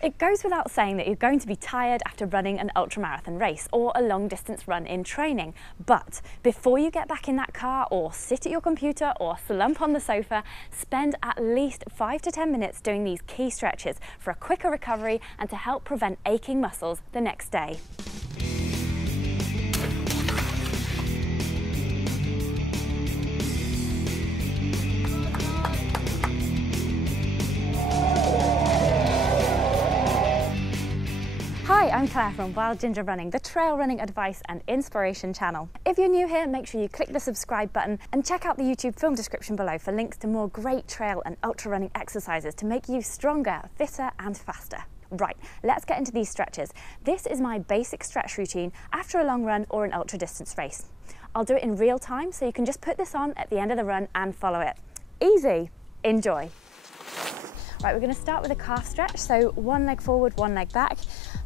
It goes without saying that you're going to be tired after running an ultramarathon race or a long distance run in training. But before you get back in that car or sit at your computer or slump on the sofa, spend at least 5 to 10 minutes doing these key stretches for a quicker recovery and to help prevent aching muscles the next day. Hi, I'm Claire from Wild Ginger Running, the trail running advice and inspiration channel. If you're new here, make sure you click the subscribe button and check out the YouTube film description below for links to more great trail and ultra running exercises to make you stronger, fitter and faster. Right, let's get into these stretches. This is my basic stretch routine after a long run or an ultra distance race. I'll do it in real time, so you can just put this on at the end of the run and follow it. Easy, enjoy. Right, we're going to start with a calf stretch, so one leg forward, one leg back.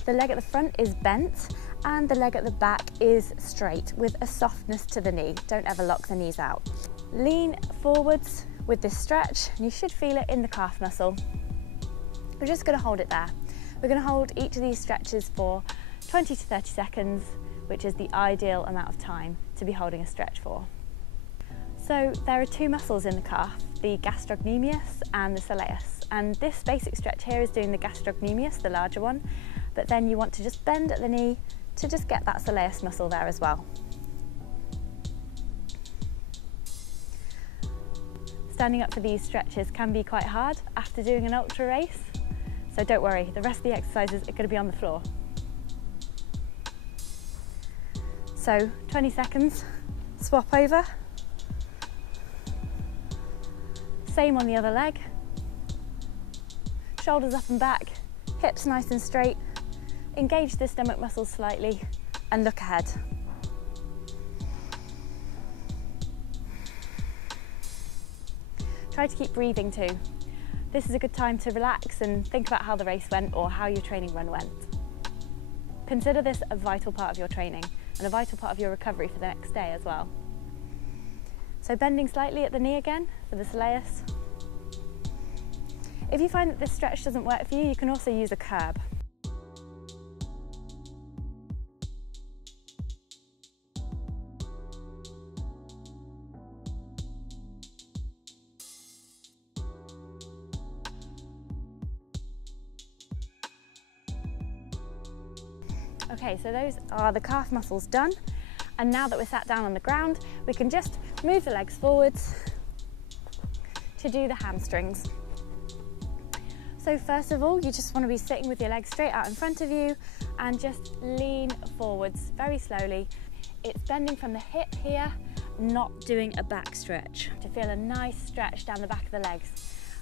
The leg at the front is bent and the leg at the back is straight with a softness to the knee. Don't ever lock the knees out. Lean forwards with this stretch and you should feel it in the calf muscle. We're just going to hold it there. We're going to hold each of these stretches for 20 to 30 seconds, which is the ideal amount of time to be holding a stretch for. So there are two muscles in the calf, the gastrocnemius and the soleus. And this basic stretch here is doing the gastrocnemius, the larger one, but then you want to just bend at the knee to just get that soleus muscle there as well. Standing up for these stretches can be quite hard after doing an ultra race, so don't worry, the rest of the exercises are going to be on the floor. So 20 seconds, swap over. Same on the other leg. Shoulders up and back, hips nice and straight. Engage the stomach muscles slightly and look ahead. Try to keep breathing too. This is a good time to relax and think about how the race went or how your training run went. Consider this a vital part of your training and a vital part of your recovery for the next day as well. So bending slightly at the knee again for the soleus. If you find that this stretch doesn't work for you, you can also use a curb. Okay, so those are the calf muscles done. And now that we're sat down on the ground, we can just move the legs forwards to do the hamstrings. So first of all, you just want to be sitting with your legs straight out in front of you and just lean forwards very slowly. It's bending from the hip here, not doing a back stretch, to feel a nice stretch down the back of the legs.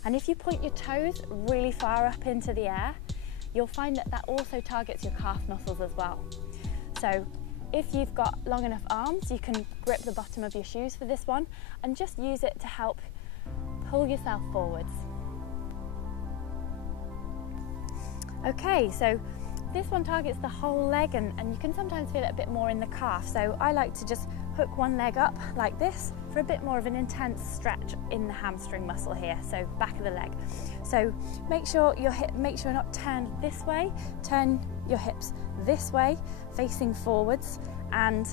And if you point your toes really far up into the air, you'll find that that also targets your calf muscles as well. So if you've got long enough arms, you can grip the bottom of your shoes for this one and just use it to help pull yourself forwards. Okay, so this one targets the whole leg and you can sometimes feel it a bit more in the calf. So I like to just hook one leg up like this for a bit more of an intense stretch in the hamstring muscle here, so back of the leg. So make sure you're not turned this way, turn your hips this way, facing forwards, and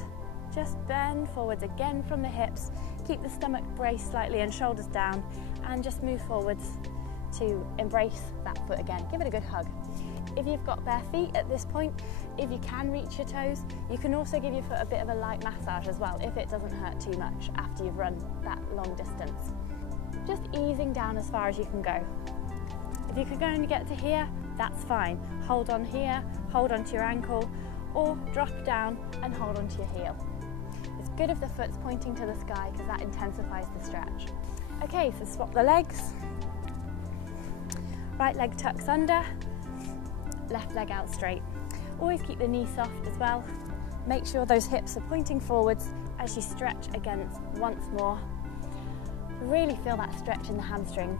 just bend forwards again from the hips. Keep the stomach braced slightly and shoulders down, and just move forwards to embrace that foot again. Give it a good hug. If you've got bare feet at this point, if you can reach your toes, you can also give your foot a bit of a light massage as well if it doesn't hurt too much after you've run that long distance. Just easing down as far as you can go. If you can only get to here, that's fine. Hold on here, hold on to your ankle, or drop down and hold on to your heel. It's good if the foot's pointing to the sky because that intensifies the stretch. Okay, so swap the legs. Right leg tucks under, left leg out straight. Always keep the knee soft as well. Make sure those hips are pointing forwards as you stretch again once more. Really feel that stretch in the hamstring.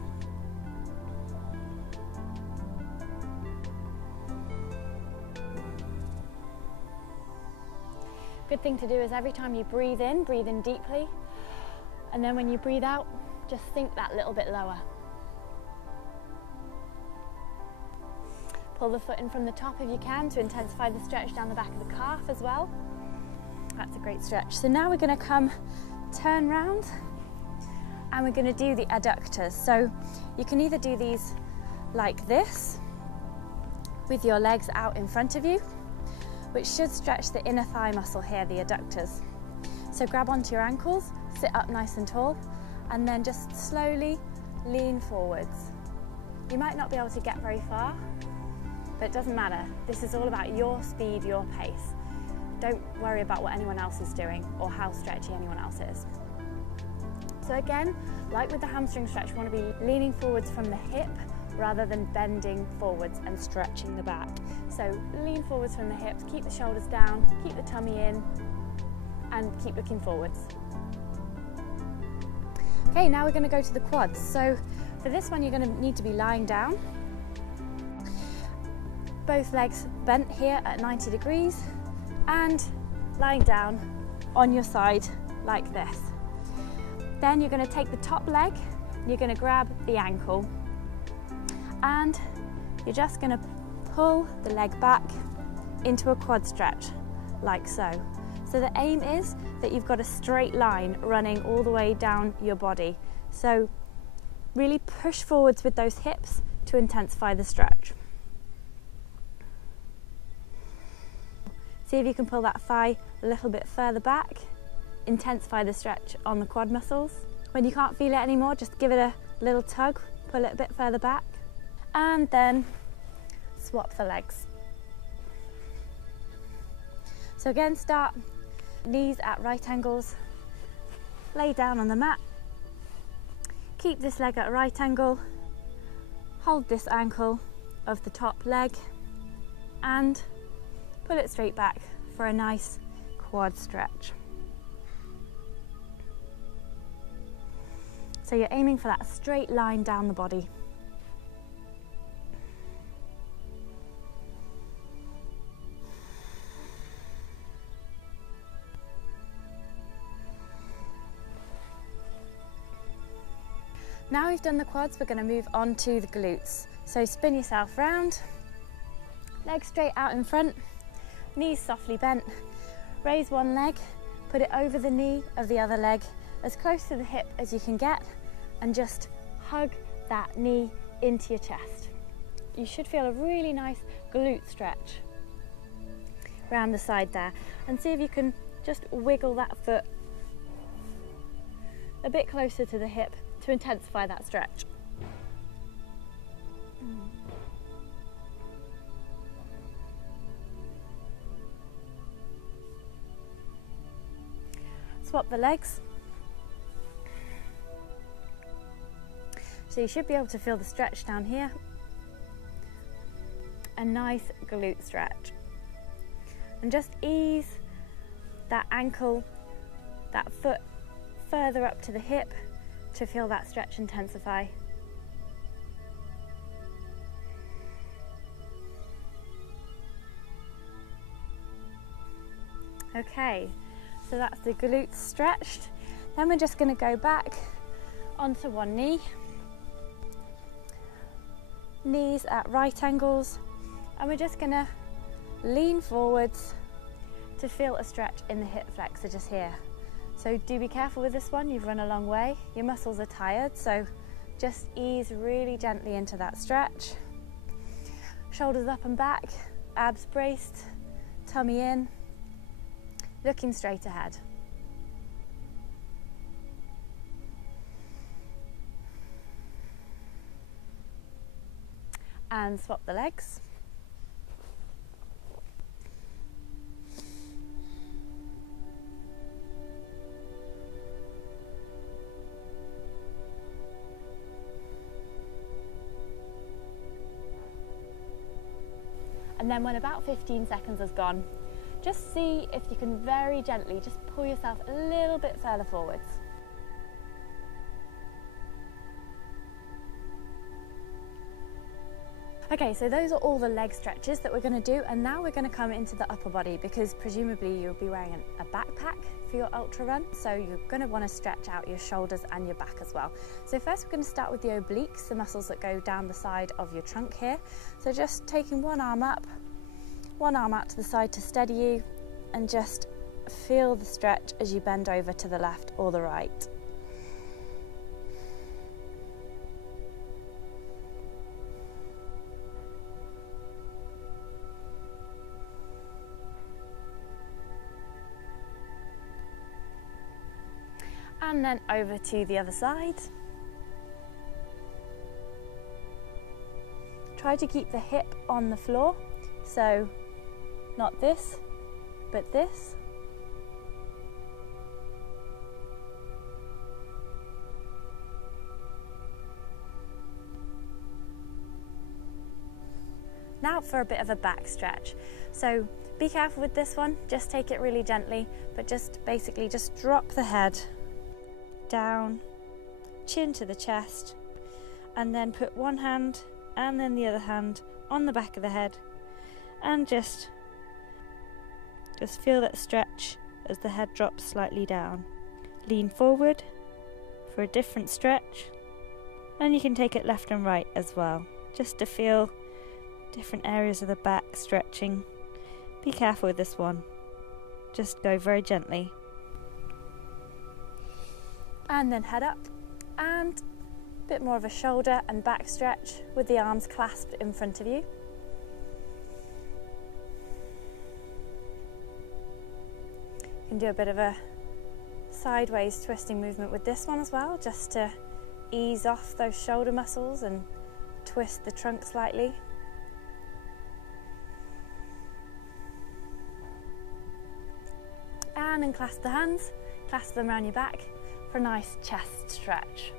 Good thing to do is every time you breathe in deeply, and then when you breathe out, just sink that little bit lower. Pull the foot in from the top if you can to intensify the stretch down the back of the calf as well. That's a great stretch. So now we're going to turn round and we're going to do the adductors. So you can either do these like this with your legs out in front of you, which should stretch the inner thigh muscle here, the adductors. So grab onto your ankles, sit up nice and tall, and then just slowly lean forwards. You might not be able to get very far, but it doesn't matter. This is all about your speed, your pace. Don't worry about what anyone else is doing or how stretchy anyone else is. So again, like with the hamstring stretch, we want to be leaning forwards from the hip rather than bending forwards and stretching the back. So lean forwards from the hips, keep the shoulders down, keep the tummy in, and keep looking forwards. Okay, now we're going to go to the quads. So for this one, you're going to need to be lying down. Both legs bent here at 90 degrees and lying down on your side like this. Then you're going to take the top leg, you're going to grab the ankle, and you're just going to pull the leg back into a quad stretch like so. So the aim is that you've got a straight line running all the way down your body. So really push forwards with those hips to intensify the stretch. See if you can pull that thigh a little bit further back, intensify the stretch on the quad muscles. When you can't feel it anymore, just give it a little tug, pull it a bit further back, and then swap the legs. So again, start knees at right angles, lay down on the mat, keep this leg at a right angle, hold this ankle of the top leg, and pull it straight back for a nice quad stretch. So you're aiming for that straight line down the body. Now we've done the quads, we're going to move on to the glutes. So spin yourself round, legs straight out in front, knees softly bent, raise one leg, put it over the knee of the other leg, as close to the hip as you can get, and just hug that knee into your chest. You should feel a really nice glute stretch around the side there, and see if you can just wiggle that foot a bit closer to the hip to intensify that stretch. Swap the legs. So you should be able to feel the stretch down here. A nice glute stretch. And just ease that ankle, that foot further up to the hip to feel that stretch intensify. Okay, so that's the glutes stretched. Then we're just going to go back onto one knee, knees at right angles, and we're just going to lean forwards to feel a stretch in the hip flexor just here. So do be careful with this one, you've run a long way, your muscles are tired, so just ease really gently into that stretch. Shoulders up and back, abs braced, tummy in, looking straight ahead. And swap the legs. And then when about 15 seconds has gone, just see if you can very gently just pull yourself a little bit further forwards. Okay, so those are all the leg stretches that we're going to do, and now we're going to come into the upper body because presumably you'll be wearing a backpack for your ultra run, so you're going to want to stretch out your shoulders and your back as well. So first we're going to start with the obliques, the muscles that go down the side of your trunk here. So just taking one arm up, one arm out to the side to steady you, and just feel the stretch as you bend over to the left or the right. And then over to the other side. Try to keep the hip on the floor, so not this, but this. Now for a bit of a back stretch. So be careful with this one, just take it really gently, but just basically just drop the head down, chin to the chest, and then put one hand and then the other hand on the back of the head, and just feel that stretch as the head drops slightly down. Lean forward for a different stretch, and you can take it left and right as well, just to feel different areas of the back stretching. Be careful with this one, just go very gently. And then head up, and a bit more of a shoulder and back stretch with the arms clasped in front of you. You can do a bit of a sideways twisting movement with this one as well, just to ease off those shoulder muscles and twist the trunk slightly. And then clasp the hands, clasp them around your back for a nice chest stretch.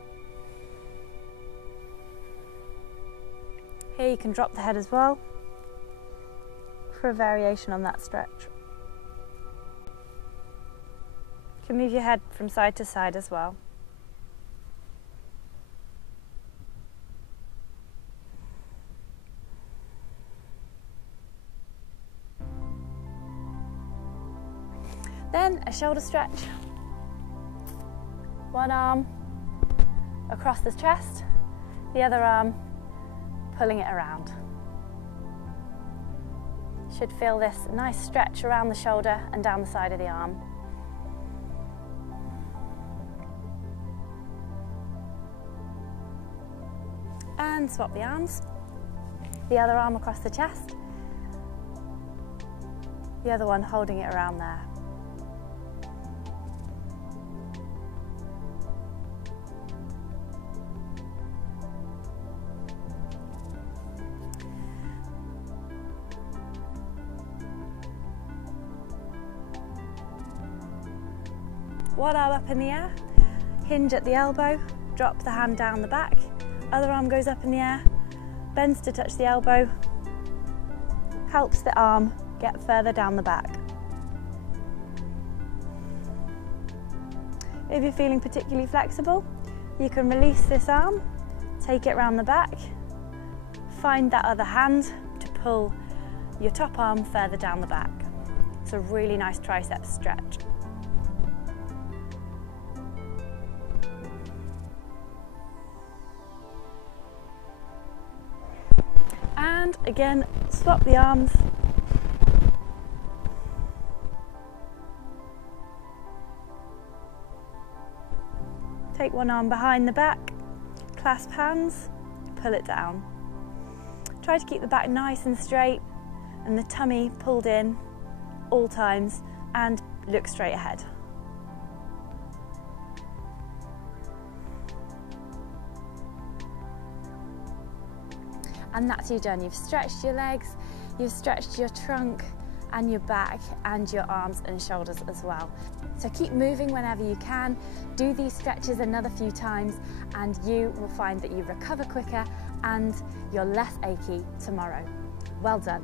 Here you can drop the head as well for a variation on that stretch. You can move your head from side to side as well. Then a shoulder stretch. One arm across the chest, the other arm pulling it around. Should feel this nice stretch around the shoulder and down the side of the arm. And swap the arms. The other arm across the chest, the other one holding it around there. One arm up in the air, hinge at the elbow, drop the hand down the back, other arm goes up in the air, bends to touch the elbow, helps the arm get further down the back. If you're feeling particularly flexible, you can release this arm, take it round the back, find that other hand to pull your top arm further down the back. It's a really nice tricep stretch. And again, swap the arms. Take one arm behind the back, clasp hands, pull it down. Try to keep the back nice and straight and the tummy pulled in all times, and look straight ahead. And that's you done. You've stretched your legs, you've stretched your trunk and your back and your arms and shoulders as well. So keep moving whenever you can. Do these stretches another few times and you will find that you recover quicker and you're less achy tomorrow. Well done.